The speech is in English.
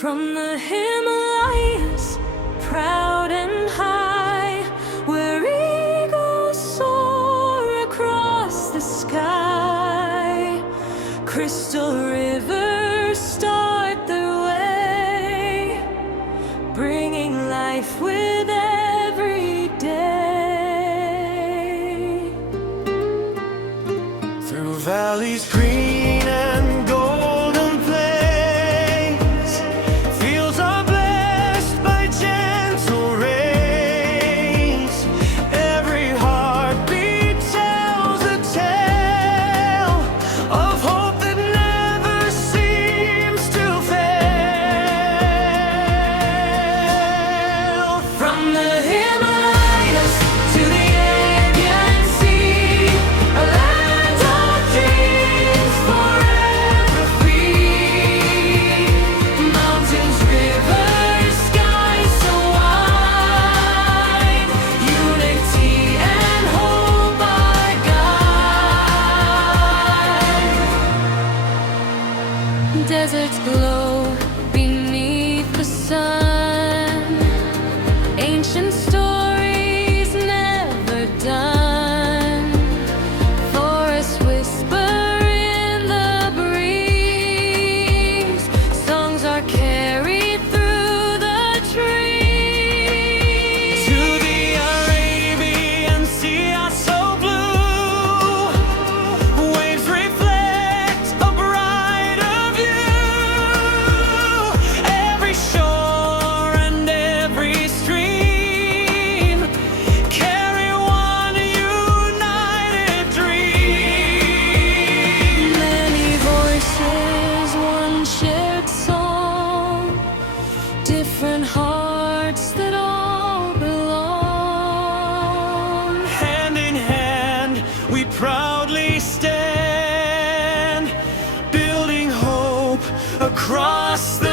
From the Himalayas, proud and high, where eagles soar across the sky, crystal rivers start their way, bringing life with every day. Through valleys green and golden plains, fields are blessed by gentle rains. Every heartbeat tells a tale of hope that never seems to fail. From the Himalayas to the Arabian Sea, a land of dreams forever free. Mountains, rivers, skies so wide, unity and hope our guide. Deserts glow beneath the sun, ancient stories never done. Forests whisper in the breeze, songs are carried through the trees. To the Arabian Sea are so blue, waves reflect a brighter view. Every shore and every stream carry one united dream. Many voices, one shared song, different hearts that all belong. Hand in hand, we proudly stand, building hope across the